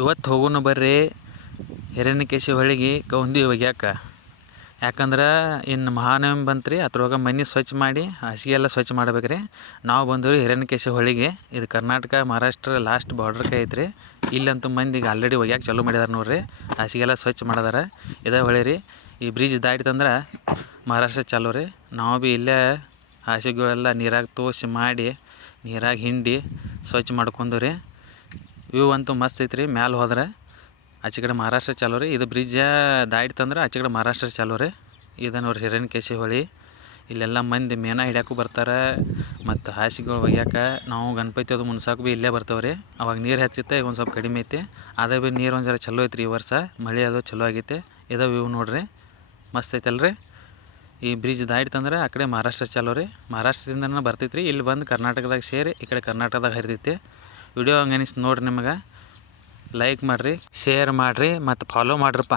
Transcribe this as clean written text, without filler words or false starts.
ಇವತ್ತು ಹೋಗೋಣ ಬರ್ರಿ ಹಿರಣ್ಯಕೇಶಿ ಹೊಳಿಗೆ ಕೌಂದಿ ಒಗ್ಯಾಕ. ಯಾಕಂದ್ರೆ ಇನ್ನು ಮಹಾನವಮಿ ಬಂತು ರೀ, ಅದ್ರೊಳಗೆ ಮನೆ ಸ್ವಚ್ಛ ಮಾಡಿ ಹಾಸಿಗೆ ಎಲ್ಲ ಸ್ವಚ್ಛ ಮಾಡ್ಬೇಕು ರೀ. ನಾವು ಬಂದೀವಿ ಹಿರಣ್ಯಕೇಶಿ ಹೊಳಿಗೆ. ಇದು ಕರ್ನಾಟಕ ಮಹಾರಾಷ್ಟ್ರ ಲಾಸ್ಟ್ ಬಾರ್ಡ್ರ್ಗೆ ಐತ್ರಿ. ಇಲ್ಲಂತೂ ಮಂದಿಗೆ ಆಲ್ರೆಡಿ ಒಗ್ಯಾಕೆ ಚಾಲೂ ಮಾಡಿದಾರೆ ನೋಡ್ರಿ. ಹಾಸಿಗೆ ಎಲ್ಲ ಸ್ವಚ್ಛ ಮಾಡಿದಾರೆ. ಇದೇ ಹೊಳಿ ರೀ. ಈ ಬ್ರಿಡ್ಜ್ ದಾಟಿತಂದ್ರೆ ಮಹಾರಾಷ್ಟ್ರ ಚಾಲೂ ರೀ. ನಾವು ಭೀ ಇಲ್ಲೇ ಹಾಸಿಗೆಗಳೆಲ್ಲ ನೀರಾಗ ತೋಸಿ ಮಾಡಿ ನೀರಾಗ ಹಿಂಡಿ ಸ್ವಚ್ಛ ಮಾಡ್ಕೊಂಡು ರೀ. ವ್ಯೂ ಅಂತೂ ಮಸ್ತ್ ಐತ್ರಿ. ಮ್ಯಾಲೆ ಹೋದ್ರೆ ಆಚೆ ಕಡೆ ಮಹಾರಾಷ್ಟ್ರ ಚಾಲೂ ರೀ. ಇದು ಬ್ರಿಡ್ಜ ದಾಟಿತಂದ್ರೆ ಆಚೆ ಕಡೆ ಮಹಾರಾಷ್ಟ್ರ ಚಾಲೂ ರೀ. ಇದು ನೋಡ್ರಿ ಹಿರಣ್ಯಕೇಶಿ ಹೊಳಿ. ಇಲ್ಲೆಲ್ಲ ಮಂದಿ ಮೀನ ಹಿಡ್ಯಾಕು ಬರ್ತಾರೆ ಮತ್ತು ಹಾಸಿಗೆಗಳು ಒಗ್ಯಾಕೆ. ನಾವು ಗಣಪತಿ ಅದು ಮುನ್ಸಾಕು ಭೀ ಇಲ್ಲೇ ಬರ್ತೇವೆ ರೀ. ಅವಾಗ ನೀರು ಹೆಚ್ಚಿತ್ತೆ, ಈಗ ಒಂದು ಸ್ವಲ್ಪ ಕಡಿಮೆ ಐತಿ. ಅದೇ ಭೀ ನೀರು ಒಂದು ಜರ ಚಲೋ ಐತ್ರಿ ಈ ವರ್ಷ. ಮಳೆ ಅದು ಚಲೋ ಆಗೈತೆ. ಇದು ವ್ಯೂ ನೋಡ್ರಿ, ಮಸ್ತ್ ಐತಲ್ರಿ. ಈ ಬ್ರಿಡ್ಜ್ ದಾಟಿತಂದ್ರೆ ಆ ಕಡೆ ಮಹಾರಾಷ್ಟ್ರ ಚಾಲೂ ರೀ. ಮಹಾರಾಷ್ಟ್ರದಿಂದನೇ ಬರ್ತೈತೆ ರೀ. ಇಲ್ಲಿ ಬಂದು ಕರ್ನಾಟಕದಾಗ ಸೇರಿ ಈ ಕಡೆ ಕರ್ನಾಟಕದಾಗ ಹರಿತೈತಿ. ವಿಡಿಯೋ ಹಂಗೆ ಅನಿಸ್ತು ನೋಡ್ರಿ ನಿಮಗೆ. ಲೈಕ್ ಮಾಡಿರಿ, ಶೇರ್ ಮಾಡಿರಿ ಮತ್ತು ಫಾಲೋ ಮಾಡಿರಪ್ಪ.